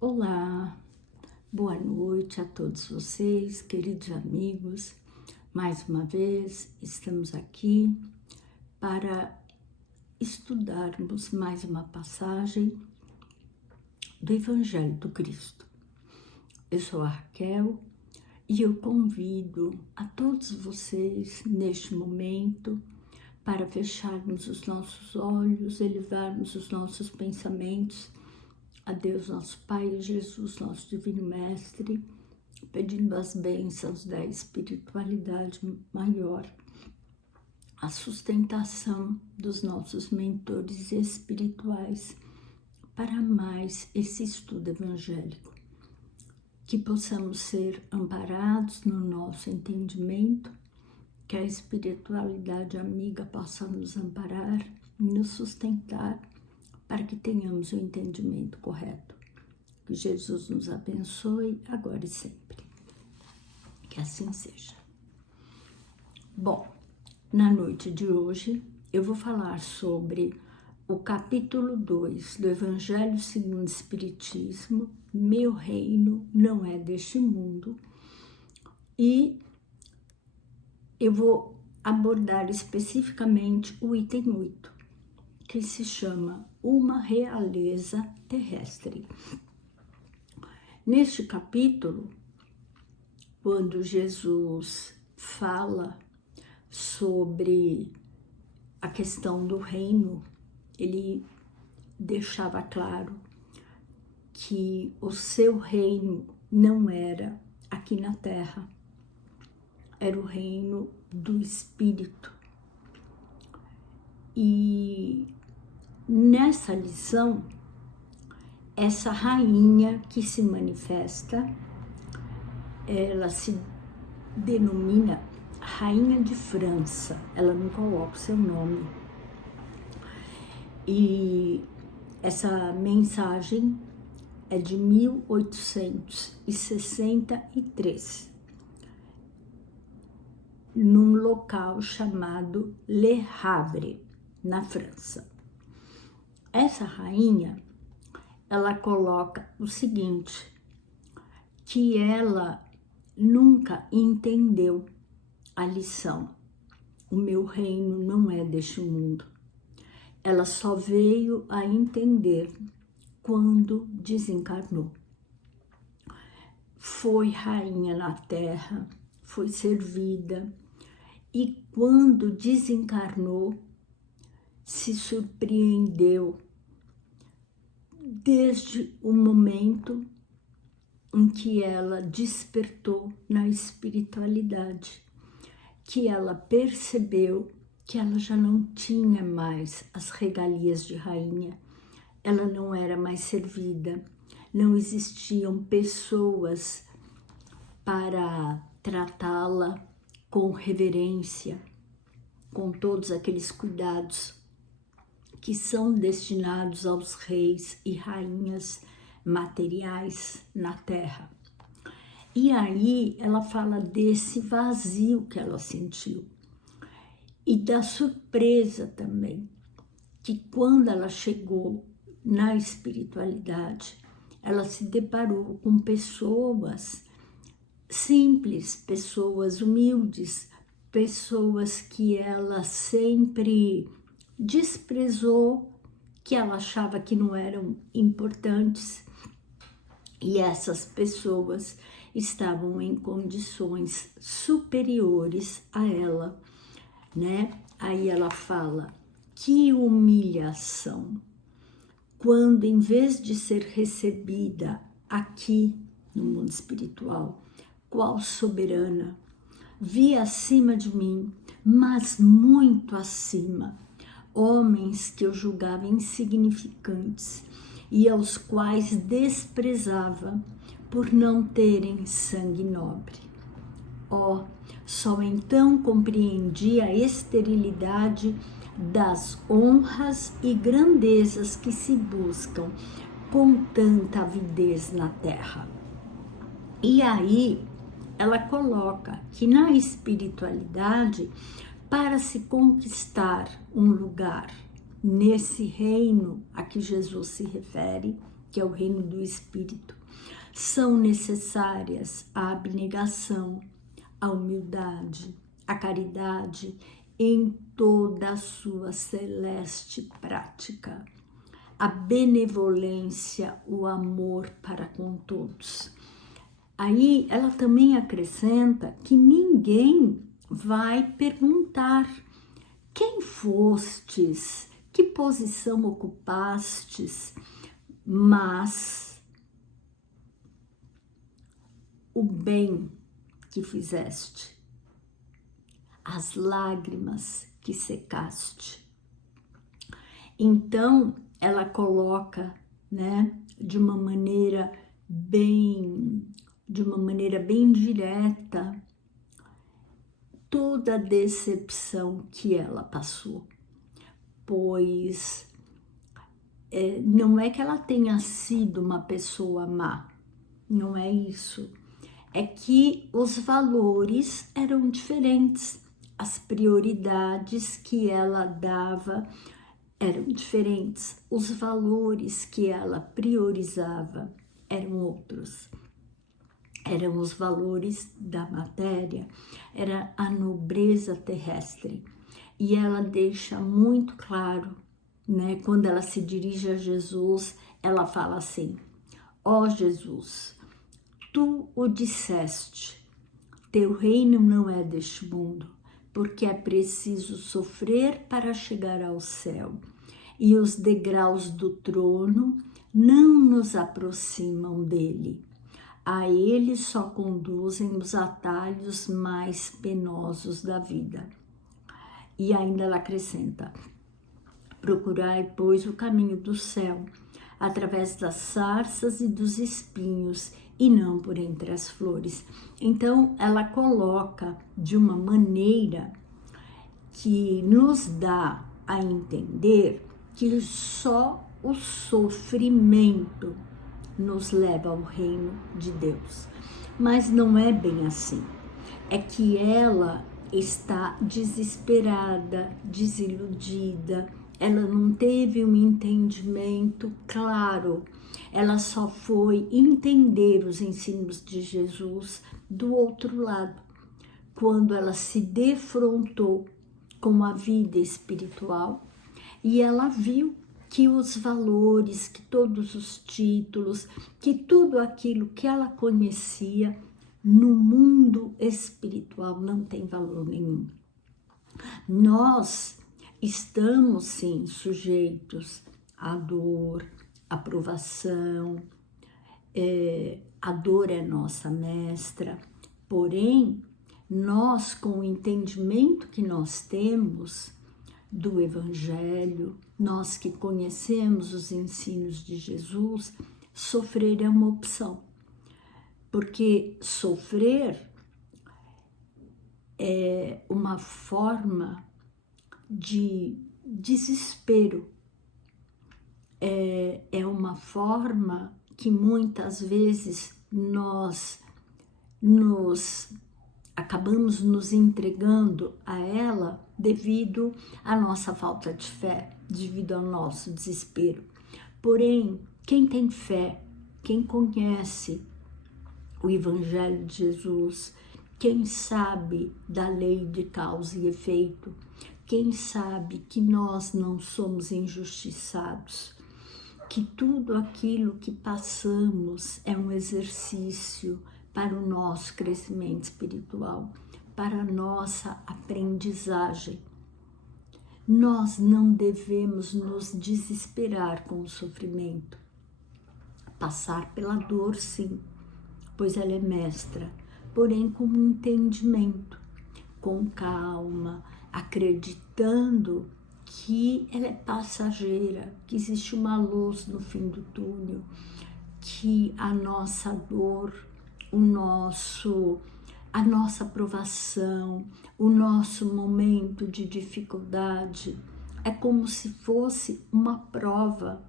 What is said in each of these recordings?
Olá, boa noite a todos vocês, queridos amigos. Mais uma vez, estamos aqui para estudarmos mais uma passagem do Evangelho do Cristo. Eu sou a Raquel e eu convido a todos vocês neste momento para fecharmos os nossos olhos, elevarmos os nossos pensamentos a Deus, nosso Pai, Jesus, nosso Divino Mestre, pedindo as bênçãos da espiritualidade maior, a sustentação dos nossos mentores espirituais para mais esse estudo evangélico. Que possamos ser amparados no nosso entendimento, que a espiritualidade amiga possa nos amparar e nos sustentar para que tenhamos o entendimento correto. Que Jesus nos abençoe agora e sempre. Que assim seja. Bom, na noite de hoje eu vou falar sobre o capítulo 2 do Evangelho segundo o Espiritismo, Meu Reino Não É Deste Mundo, e eu vou abordar especificamente o item 8, que se chama Uma Realeza Terrestre. Neste capítulo, quando Jesus fala sobre a questão do reino, ele deixava claro que o seu reino não era aqui na terra, era o reino do Espírito. E nessa lição, essa rainha que se manifesta, ela se denomina Rainha de França, ela não coloca o seu nome. E essa mensagem é de 1863, num local chamado Le Havre, na França. Essa rainha, ela coloca o seguinte, que ela nunca entendeu a lição. O meu reino não é deste mundo. Ela só veio a entender quando desencarnou. Foi rainha na terra, foi servida, e quando desencarnou, se surpreendeu desde o momento em que ela despertou na espiritualidade, que ela percebeu que ela já não tinha mais as regalias de rainha, ela não era mais servida, não existiam pessoas para tratá-la com reverência, com todos aqueles cuidados que são destinados aos reis e rainhas materiais na terra. E aí ela fala desse vazio que ela sentiu e da surpresa também, que quando ela chegou na espiritualidade, ela se deparou com pessoas simples, pessoas humildes, pessoas que ela sempre desprezou, que ela achava que não eram importantes, e essas pessoas estavam em condições superiores a ela, né? Aí ela fala, que humilhação, quando em vez de ser recebida aqui no mundo espiritual, qual soberana, vi acima de mim, mas muito acima, homens que eu julgava insignificantes e aos quais desprezava por não terem sangue nobre. Oh, só então compreendi a esterilidade das honras e grandezas que se buscam com tanta avidez na terra. E aí ela coloca que na espiritualidade, para se conquistar um lugar nesse reino a que Jesus se refere, que é o reino do Espírito. São necessárias a abnegação, a humildade, a caridade em toda a sua celeste prática, a benevolência, o amor para com todos. Aí ela também acrescenta que ninguém vai perguntar quem fostes, que posição ocupastes, mas o bem que fizeste, as lágrimas que secaste. Então, ela coloca, né, de uma maneira bem direta, toda a decepção que ela passou, pois não é que ela tenha sido uma pessoa má, não é isso. É que os valores eram diferentes, as prioridades que ela dava eram diferentes, os valores que ela priorizava eram outros. Eram os valores da matéria, era a nobreza terrestre. E ela deixa muito claro, né, quando ela se dirige a Jesus, ela fala assim: ó Jesus, tu o disseste, teu reino não é deste mundo, porque é preciso sofrer para chegar ao céu, e os degraus do trono não nos aproximam dele. A ele só conduzem os atalhos mais penosos da vida. E ainda ela acrescenta: procurai, pois, o caminho do céu, através das sarças e dos espinhos, e não por entre as flores. Então, ela coloca de uma maneira que nos dá a entender que só o sofrimento nos leva ao reino de Deus. Mas não é bem assim. É que ela está desesperada, desiludida, ela não teve um entendimento claro, ela só foi entender os ensinos de Jesus do outro lado, quando ela se defrontou com a vida espiritual e ela viu que os valores, que todos os títulos, que tudo aquilo que ela conhecia no mundo espiritual não tem valor nenhum. Nós estamos, sim, sujeitos à dor, à provação, a dor é nossa mestra, porém, nós, com o entendimento que nós temos do Evangelho, nós que conhecemos os ensinos de Jesus, sofrer é uma opção, porque sofrer é uma forma de desespero, é uma forma que muitas vezes nós acabamos nos entregando a ela devido à nossa falta de fé, devido ao nosso desespero. Porém, quem tem fé, quem conhece o Evangelho de Jesus, quem sabe da lei de causa e efeito, quem sabe que nós não somos injustiçados, que tudo aquilo que passamos é um exercício para o nosso crescimento espiritual, para a nossa aprendizagem. Nós não devemos nos desesperar com o sofrimento. Passar pela dor, sim, pois ela é mestra, porém com entendimento, com calma, acreditando que ela é passageira, que existe uma luz no fim do túnel, que a nossa dor, a nossa provação, o nosso momento de dificuldade é como se fosse uma prova.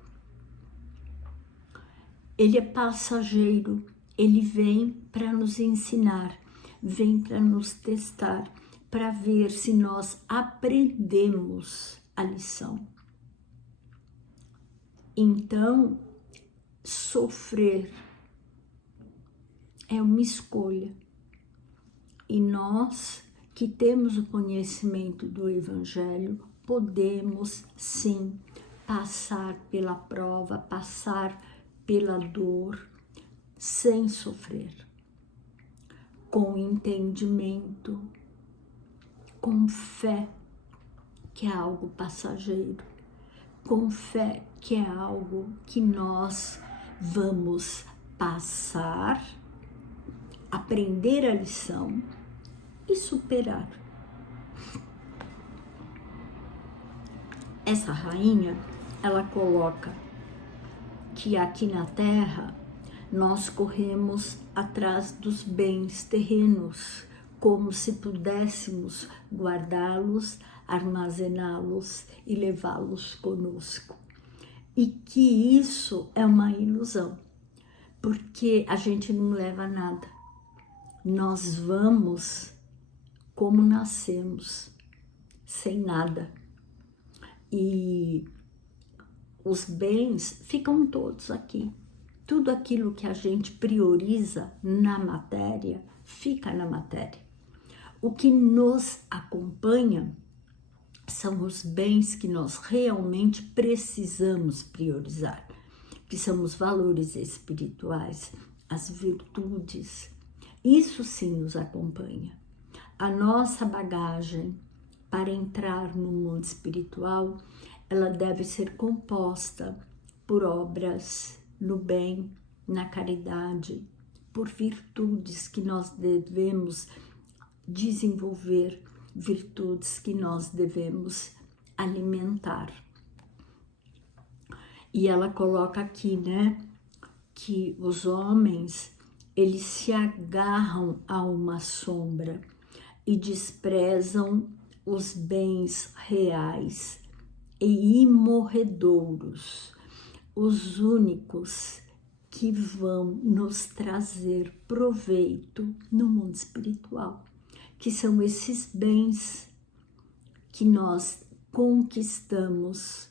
Ele é passageiro, ele vem para nos ensinar, vem para nos testar, para ver se nós aprendemos a lição. Então, sofrer é uma escolha. E nós que temos o conhecimento do Evangelho, podemos sim passar pela prova, passar pela dor, sem sofrer, com entendimento, com fé que é algo passageiro, com fé que é algo que nós vamos passar, aprender a lição e superar. Essa rainha, ela coloca que aqui na Terra nós corremos atrás dos bens terrenos, como se pudéssemos guardá-los, armazená-los e levá-los conosco. E que isso é uma ilusão, porque a gente não leva nada. Nós vamos como nascemos, sem nada. E os bens ficam todos aqui. Tudo aquilo que a gente prioriza na matéria, fica na matéria. O que nos acompanha são os bens que nós realmente precisamos priorizar, que são os valores espirituais, as virtudes. Isso sim nos acompanha. A nossa bagagem para entrar no mundo espiritual, ela deve ser composta por obras no bem, na caridade, por virtudes que nós devemos desenvolver, virtudes que nós devemos alimentar. E ela coloca aqui, né, que os homens, eles se agarram a uma sombra e desprezam os bens reais e imorredouros, os únicos que vão nos trazer proveito no mundo espiritual, que são esses bens que nós conquistamos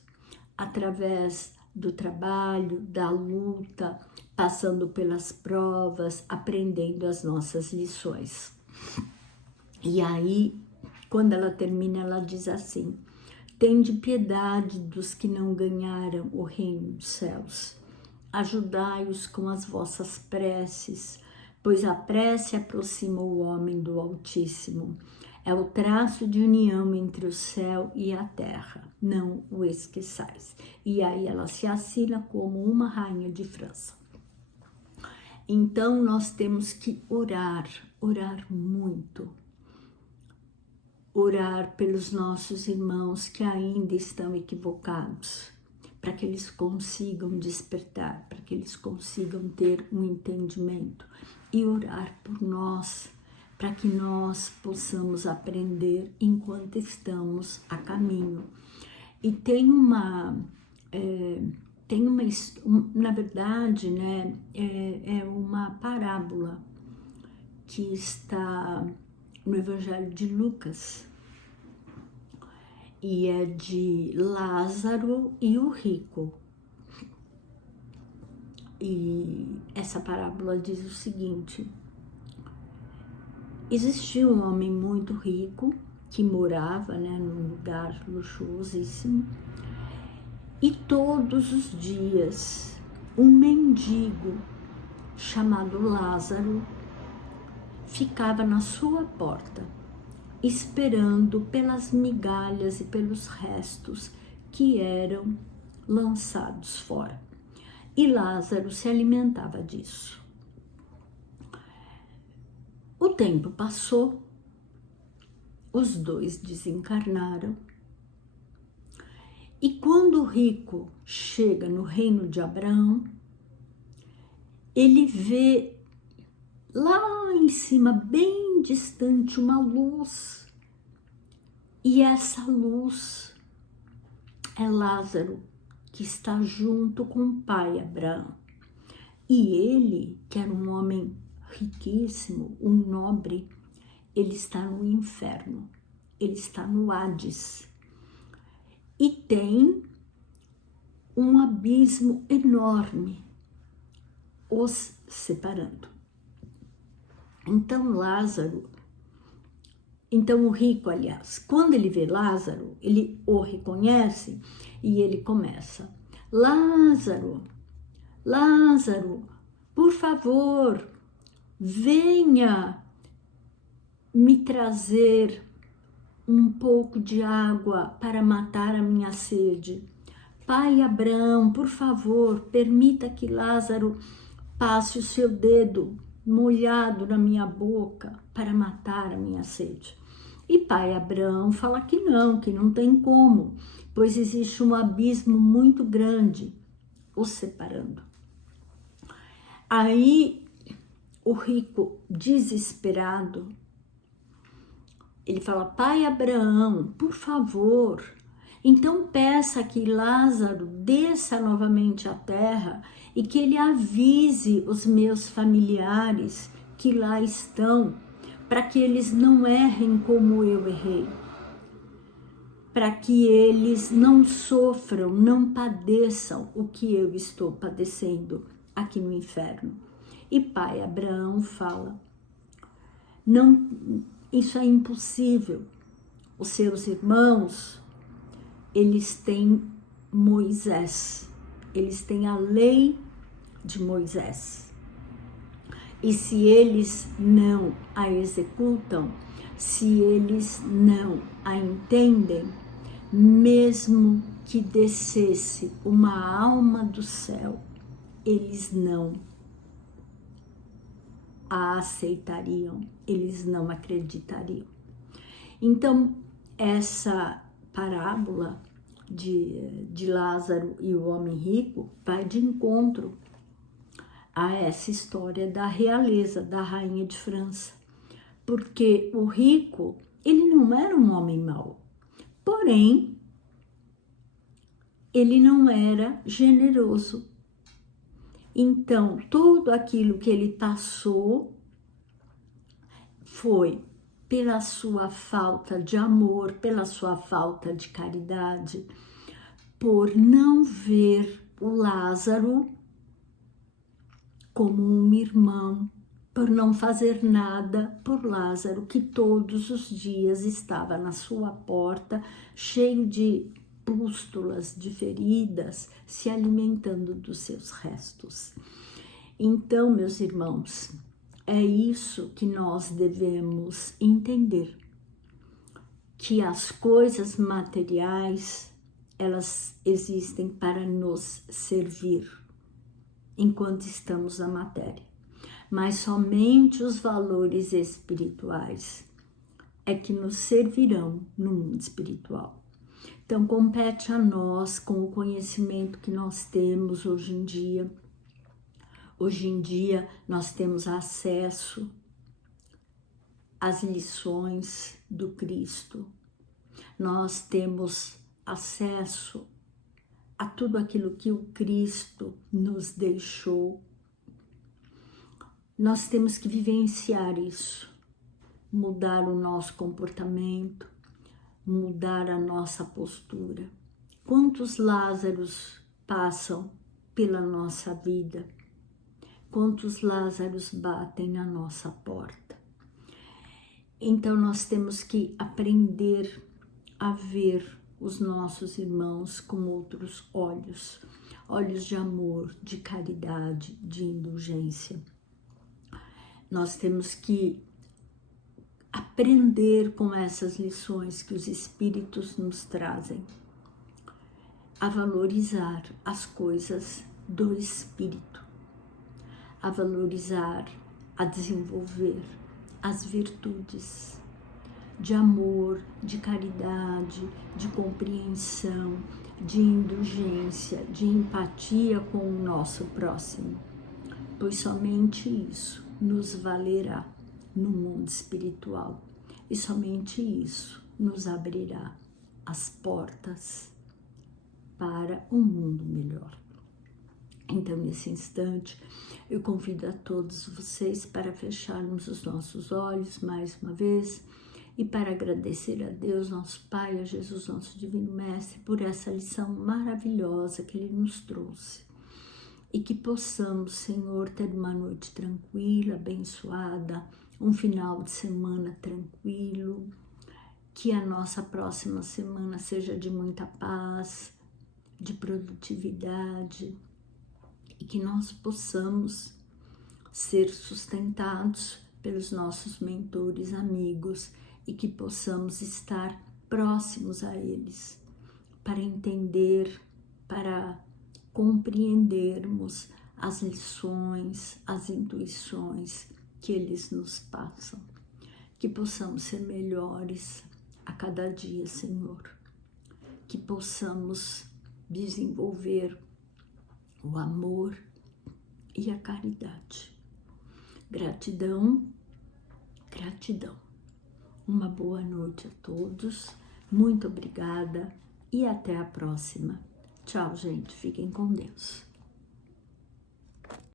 através do trabalho, da luta, passando pelas provas, aprendendo as nossas lições. E aí, quando ela termina, ela diz assim: tende piedade dos que não ganharam o reino dos céus. Ajudai-os com as vossas preces, pois a prece aproxima o homem do Altíssimo. É o traço de união entre o céu e a terra, não o esqueçais. E aí ela se assina como uma rainha de França. Então nós temos que orar muito. Orar pelos nossos irmãos que ainda estão equivocados, para que eles consigam despertar, para que eles consigam ter um entendimento, e orar por nós, para que nós possamos aprender enquanto estamos a caminho. E na verdade, né, é uma parábola que está no Evangelho de Lucas, e é de Lázaro e o rico. E essa parábola diz o seguinte: existia um homem muito rico que morava, né, num lugar luxuosíssimo, e todos os dias um mendigo chamado Lázaro ficava na sua porta, esperando pelas migalhas e pelos restos que eram lançados fora. E Lázaro se alimentava disso. O tempo passou, os dois desencarnaram, e quando o rico chega no reino de Abraão, ele vê lá em cima, bem distante, uma luz. E essa luz é Lázaro, que está junto com o pai Abraão. E ele, que era um homem riquíssimo, um nobre, ele está no inferno, ele está no Hades. E tem um abismo enorme os separando. Então o rico, aliás, quando ele vê Lázaro, ele o reconhece e ele começa: Lázaro, Lázaro, por favor, venha me trazer um pouco de água para matar a minha sede. Pai Abraão, por favor, permita que Lázaro passe o seu dedo molhado na minha boca para matar a minha sede. E pai Abraão fala que não tem como, pois existe um abismo muito grande os separando. Aí o rico, desesperado, ele fala: pai Abraão, por favor, então peça que Lázaro desça novamente à terra e que ele avise os meus familiares que lá estão, para que eles não errem como eu errei, para que eles não sofram, não padeçam o que eu estou padecendo aqui no inferno. E pai Abraão fala: não, isso é impossível. Os seus irmãos, eles têm Moisés, eles têm a lei de Moisés. E se eles não a executam, se eles não a entendem, mesmo que descesse uma alma do céu, eles não a aceitariam, eles não acreditariam. Então, essa parábola de Lázaro e o homem rico vai de encontro a essa história da realeza, da rainha de França. Porque o rico, ele não era um homem mau, porém, ele não era generoso. Então, tudo aquilo que ele passou foi pela sua falta de amor, pela sua falta de caridade, por não ver o Lázaro como um irmão, por não fazer nada por Lázaro, que todos os dias estava na sua porta, cheio de pústulas, de feridas, se alimentando dos seus restos. Então, meus irmãos, é isso que nós devemos entender, que as coisas materiais, elas existem para nos servir enquanto estamos na matéria, mas somente os valores espirituais é que nos servirão no mundo espiritual. Então, compete a nós, com o conhecimento que nós temos hoje em dia. Hoje em dia, nós temos acesso às lições do Cristo. Nós temos acesso a tudo aquilo que o Cristo nos deixou. Nós temos que vivenciar isso, mudar o nosso comportamento, mudar a nossa postura. Quantos Lázaros passam pela nossa vida? Quantos Lázaros batem na nossa porta? Então nós temos que aprender a ver os nossos irmãos com outros olhos, olhos de amor, de caridade, de indulgência. Nós temos que aprender com essas lições que os Espíritos nos trazem, a valorizar as coisas do Espírito, a valorizar, a desenvolver as virtudes de amor, de caridade, de compreensão, de indulgência, de empatia com o nosso próximo, pois somente isso nos valerá no mundo espiritual e somente isso nos abrirá as portas para um mundo melhor. Então, nesse instante, eu convido a todos vocês para fecharmos os nossos olhos mais uma vez e para agradecer a Deus, nosso Pai, a Jesus, nosso Divino Mestre, por essa lição maravilhosa que Ele nos trouxe. e que possamos, Senhor, ter uma noite tranquila, abençoada, um final de semana tranquilo, que a nossa próxima semana seja de muita paz, de produtividade, e que nós possamos ser sustentados pelos nossos mentores, amigos, e que possamos estar próximos a eles, para entender, para compreendermos as lições, as intuições que eles nos passam. Que possamos ser melhores a cada dia, Senhor. Que possamos desenvolver o amor e a caridade. Gratidão, gratidão. Uma boa noite a todos. Muito obrigada e até a próxima. Tchau, gente. Fiquem com Deus.